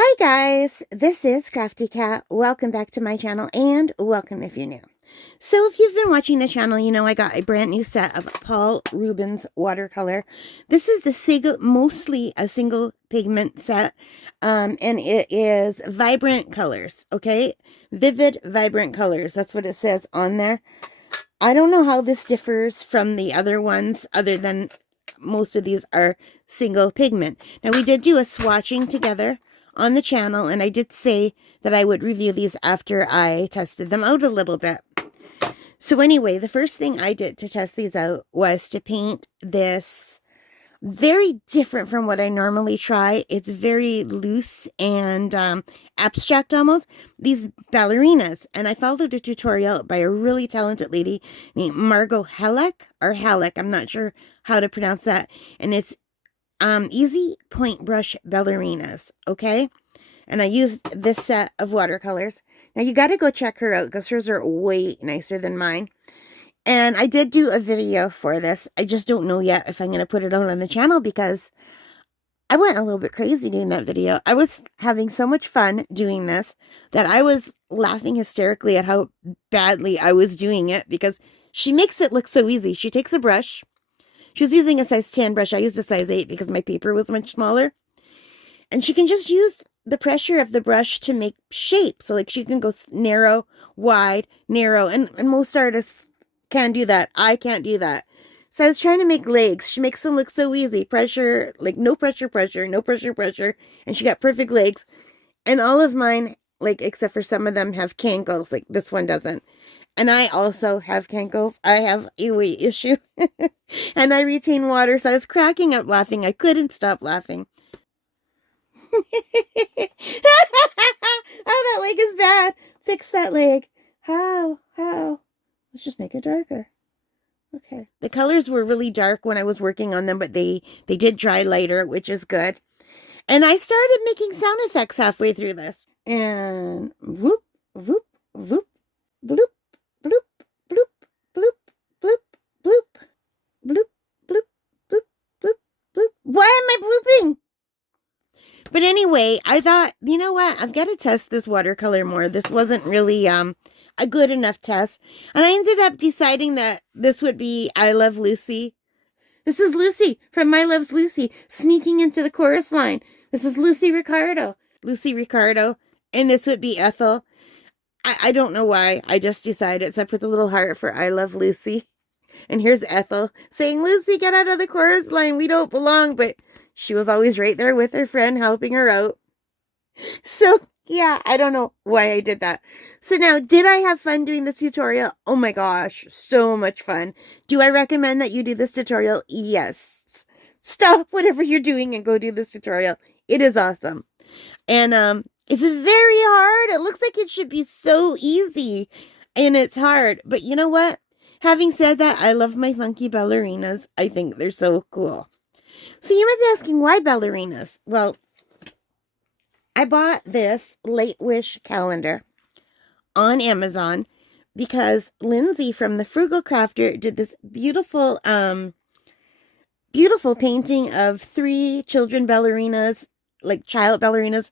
Hi guys, this is Crafty Cat. Welcome back to my channel and welcome if you're new. So if you've been watching the channel, you know I got a brand new set of Paul Rubens Watercolor. This is mostly a single pigment set, and it is vibrant colors, okay? Vivid, vibrant colors. That's what it says on there. I don't know how this differs from the other ones other than most of these are single pigment. Now we did do a swatching together on the channel, and I did say that I would review these after I tested them out a little bit. So anyway, the first thing I did to test these out was to paint this very different from what I normally try. It's very loose and abstract almost. These ballerinas, and I followed a tutorial by a really talented lady named Margot Halleck. I'm not sure how to pronounce that. And it's easy point brush ballerinas, okay? And I used this set of watercolors. Now you got to go check her out because hers are way nicer than mine. And I did do a video for this. I just don't know yet if I'm going to put it out on the channel because I went a little bit crazy doing that video. I was having so much fun doing this that I was laughing hysterically at how badly I was doing it because she makes it look so easy. She takes a brush. She was using a size 10 brush. I used a size 8 because my paper was much smaller. And she can just use the pressure of the brush to make shapes. So like she can go narrow, wide, narrow. And most artists can do that. I can't do that. So I was trying to make legs. She makes them look so easy. Pressure, like no pressure, no pressure. And she got perfect legs. And all of mine, like except for some of them, have cankles. Like this one doesn't. And I also have cankles. I have a weight issue. And I retain water, so I was cracking up laughing. I couldn't stop laughing. Oh, that leg is bad. Fix that leg. How? Let's just make it darker. Okay. The colors were really dark when I was working on them, but they did dry lighter, which is good. And I started making sound effects halfway through this. And whoop, whoop, whoop, bloop. Bloop, bloop, bloop, bloop, bloop, bloop, bloop, bloop, bloop, bloop. Why am I blooping? But anyway, I thought, you know what? I've got to test this watercolor more. This wasn't really a good enough test. And I ended up deciding that this would be I Love Lucy. This is Lucy from My Loves Lucy sneaking into the chorus line. This is Lucy Ricardo. And this would be Ethel. I don't know why. I just decided. So I put the little heart for I Love Lucy. And here's Ethel saying, Lucy, get out of the chorus line. We don't belong. But she was always right there with her friend, helping her out. So, yeah, I don't know why I did that. So now, did I have fun doing this tutorial? Oh my gosh, so much fun. Do I recommend that you do this tutorial? Yes. Stop whatever you're doing and go do this tutorial. It is awesome. And, it's very hard. It looks like it should be so easy, and it's hard. But you know what? Having said that, I love my funky ballerinas. I think they're so cool. So you might be asking, why ballerinas? Well, I bought this Late Wish calendar on Amazon because Lindsay from the Frugal Crafter did this beautiful, beautiful painting of 3 children ballerinas, like child ballerinas,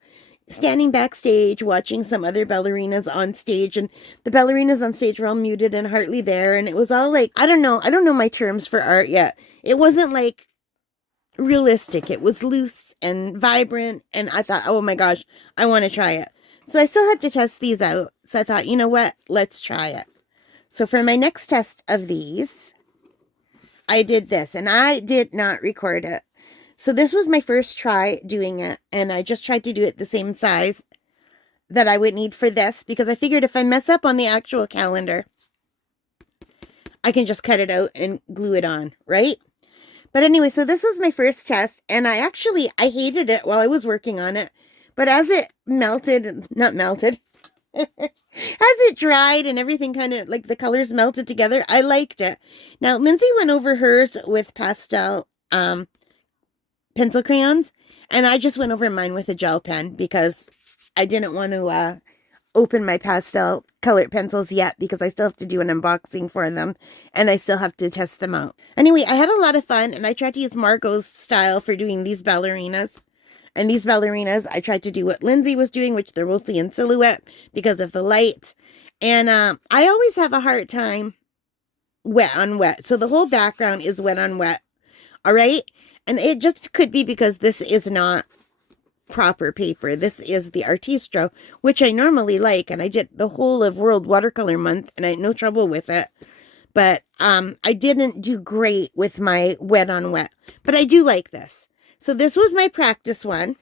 standing backstage watching some other ballerinas on stage, and the ballerinas on stage were all muted and hardly there, and it was all like, I don't know my terms for art yet. It wasn't like realistic. It was loose and vibrant, and I thought, oh my gosh, I want to try it. So I still had to test these out, so I thought, you know what, let's try it. So for my next test of these, I did this, and I did not record it. So this was my first try doing it, and I just tried to do it the same size that I would need for this, because I figured if I mess up on the actual calendar, I can just cut it out and glue it on, right? But anyway, so this was my first test, and I hated it while I was working on it, but as it not melted, as it dried and everything kind of, like the colors melted together, I liked it. Now, Lindsay went over hers with pastel, pencil crayons, and I just went over mine with a gel pen because I didn't want to open my pastel colored pencils yet because I still have to do an unboxing for them and I still have to test them out. Anyway, I had a lot of fun, and I tried to use Margot's style for doing these ballerinas, And these ballerinas, I tried to do what Lindsay was doing, which they're mostly in silhouette because of the light. And I always have a hard time wet on wet. So the whole background is wet on wet. All right. And it just could be because this is not proper paper. This is the Artistro, which I normally like. And I did the whole of World Watercolor Month and I had no trouble with it. But I didn't do great with my wet on wet. But I do like this. So this was my practice one.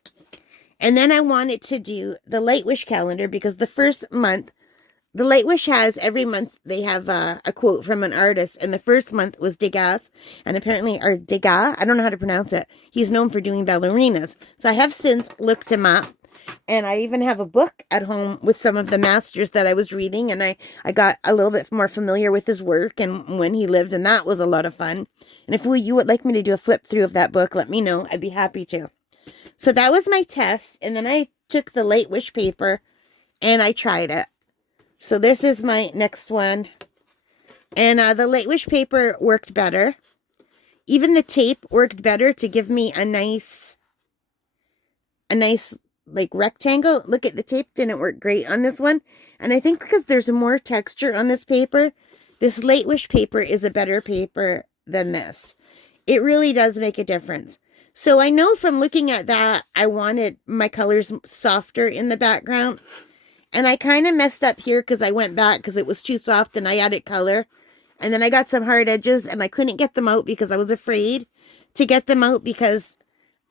And then I wanted to do the Light Wish calendar because the first month, the Light Wish has, every month they have a quote from an artist. And the first month was Degas. And apparently, or Degas, I don't know how to pronounce it. He's known for doing ballerinas. So I have since looked him up. And I even have a book at home with some of the masters that I was reading. And I got a little bit more familiar with his work and when he lived. And that was a lot of fun. And if you would like me to do a flip through of that book, let me know. I'd be happy to. So that was my test. And then I took the Light Wish paper and I tried it. So this is my next one. And the Light Wish paper worked better. Even the tape worked better to give me a nice like rectangle. Look at the tape, didn't work great on this one. And I think because there's more texture on this paper, this Light Wish paper is a better paper than this. It really does make a difference. So I know from looking at that, I wanted my colors softer in the background. And I kind of messed up here because I went back because it was too soft and I added color. And then I got some hard edges and I couldn't get them out because I was afraid to get them out because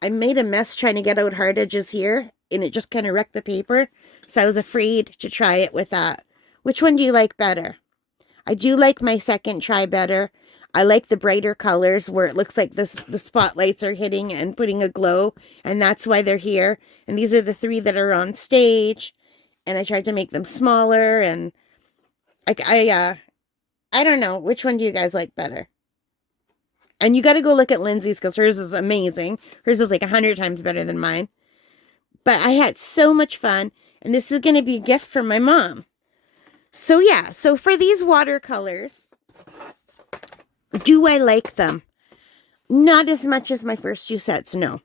I made a mess trying to get out hard edges here. And it just kind of wrecked the paper. So I was afraid to try it with that. Which one do you like better? I do like my second try better. I like the brighter colors where it looks like the spotlights are hitting and putting a glow. And that's why they're here. And these are the 3 that are on stage. And I tried to make them smaller. And I don't know. Which one do you guys like better? And you got to go look at Lindsay's because hers is amazing. Hers is like 100 times better than mine. But I had so much fun. And this is going to be a gift from my mom. So yeah. So for these watercolors, do I like them? Not as much as my first 2 sets, no.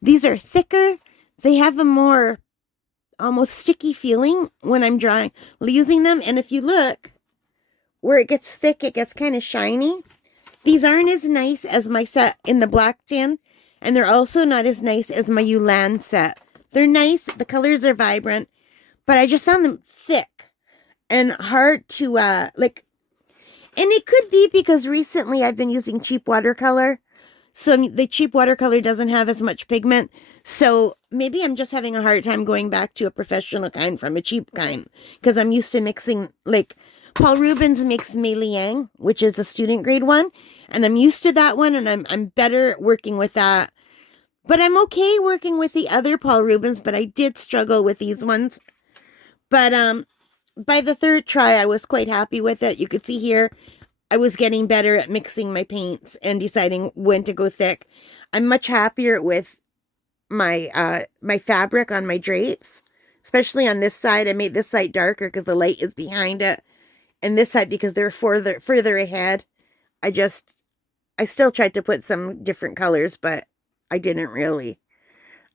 These are thicker. They have a more almost sticky feeling when I'm using them. And if you look, where it gets thick, it gets kind of shiny. These aren't as nice as my set in the black tin. And they're also not as nice as my Yulan set. They're nice. The colors are vibrant. But I just found them thick and hard to, like... And it could be because recently I've been using cheap watercolor. So the cheap watercolor doesn't have as much pigment. So maybe I'm just having a hard time going back to a professional kind from a cheap kind. Because I'm used to mixing, like, Paul Rubens makes Mei Liang, which is a student grade one. And I'm used to that one, and I'm better working with that. But I'm okay working with the other Paul Rubens, but I did struggle with these ones. But by the 3rd try, I was quite happy with it. You could see here, I was getting better at mixing my paints and deciding when to go thick. I'm much happier with my my fabric on my drapes, especially on this side. I made this side darker because the light is behind it. And this side, because they're further ahead, I still tried to put some different colors, but I didn't really.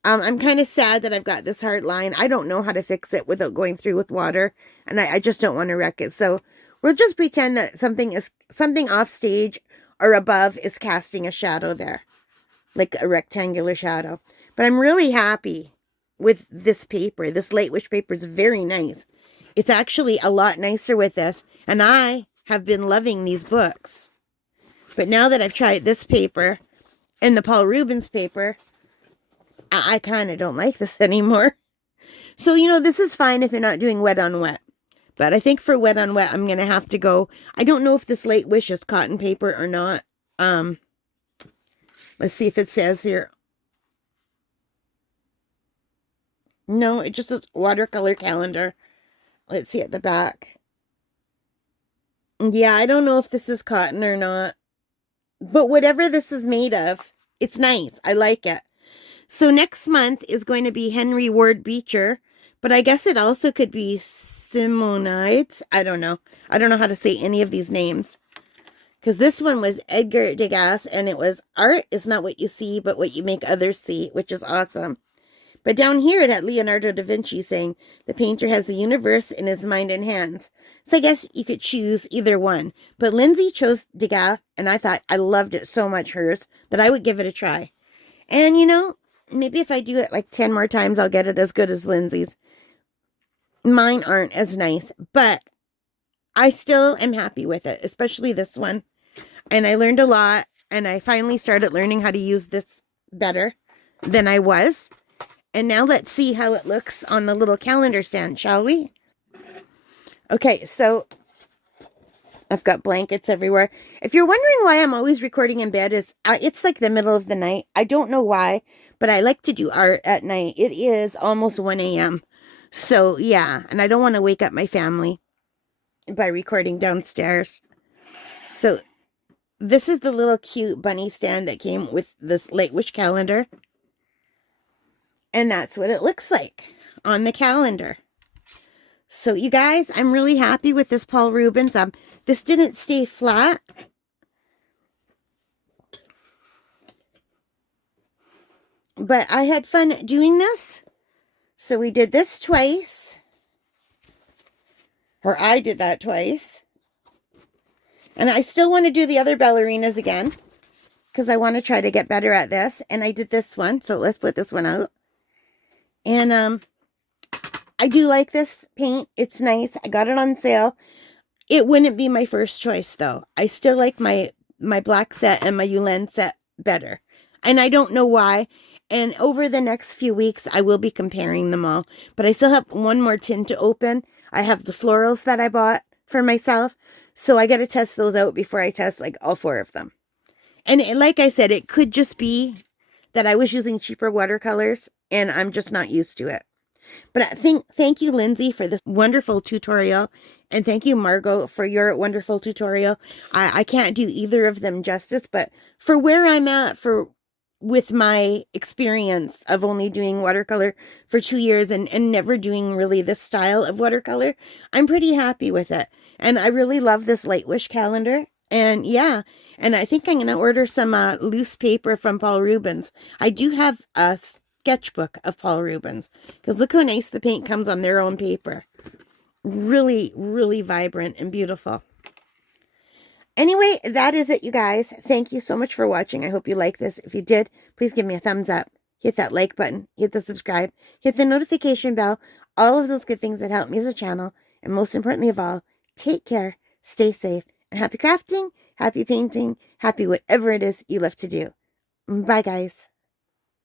I'm kind of sad that I've got this hard line. I don't know how to fix it without going through with water, and I just don't want to wreck it. So we'll just pretend that something off stage or above is casting a shadow there, like a rectangular shadow. But I'm really happy with this paper. This Light Wish paper is very nice. It's actually a lot nicer with this, and I have been loving these books. But now that I've tried this paper and the Paul Rubens paper, I kind of don't like this anymore. So, this is fine if you're not doing wet on wet. But I think for wet on wet, I'm going to have to go. I don't know if this Light Wish is cotton paper or not. Let's see if it says here. No, it just says watercolor calendar. Let's see at the back. Yeah, I don't know if this is cotton or not. But whatever this is made of, it's nice. I like it. So next month is going to be Henry Ward Beecher. But I guess it also could be Simonides. I don't know. I don't know how to say any of these names. Because this one was Edgar Degas, and it was art is not what you see, but what you make others see, which is awesome. But down here it had Leonardo da Vinci saying, the painter has the universe in his mind and hands. So I guess you could choose either one. But Lindsay chose Degas, and I thought I loved it so much, hers, that I would give it a try. And, you know, maybe if I do it like 10 more times, I'll get it as good as Lindsay's. Mine aren't as nice, but I still am happy with it, especially this one. And I learned a lot, and I finally started learning how to use this better than I was. And now let's see how it looks on the little calendar stand, shall we? Okay, so I've got blankets everywhere. If you're wondering why I'm always recording in bed, it's like the middle of the night. I don't know why, but I like to do art at night. It is almost 1 a.m. So, yeah, and I don't want to wake up my family by recording downstairs. So, this is the little cute bunny stand that came with this Late Wish calendar. And that's what it looks like on the calendar. So, you guys, I'm really happy with this Paul Rubens. This didn't stay flat. But I had fun doing this. So, we did this twice. Or I did that twice. And I still want to do the other ballerinas again, because I want to try to get better at this. And I did this one, so let's put this one out. And I do like this paint. It's nice. I got it on sale. It wouldn't be my first choice, though. I still like my black set and my Yulin set better. And I don't know why. And over the next few weeks, I will be comparing them all. But I still have one more tin to open. I have the florals that I bought for myself. So I got to test those out before I test like all 4 of them. And like I said, it could just be that I was using cheaper watercolors and I'm just not used to it. But thank you, Lindsay, for this wonderful tutorial. And thank you, Margot, for your wonderful tutorial. I can't do either of them justice, but for where I'm at with my experience of only doing watercolor for 2 years and never doing really this style of watercolor, I'm pretty happy with it. And I really love this Late Wish calendar. And yeah, and I think I'm going to order some loose paper from Paul Rubens. I do have a sketchbook of Paul Rubens, because look how nice the paint comes on their own paper. Really, really vibrant and beautiful. Anyway, that is it, you guys. Thank you so much for watching. I hope you like this. If you did, please give me a thumbs up. Hit that like button. Hit the subscribe. Hit the notification bell. All of those good things that help me as a channel. And most importantly of all, take care, stay safe, and happy crafting, happy painting, happy whatever it is you love to do. Bye, guys.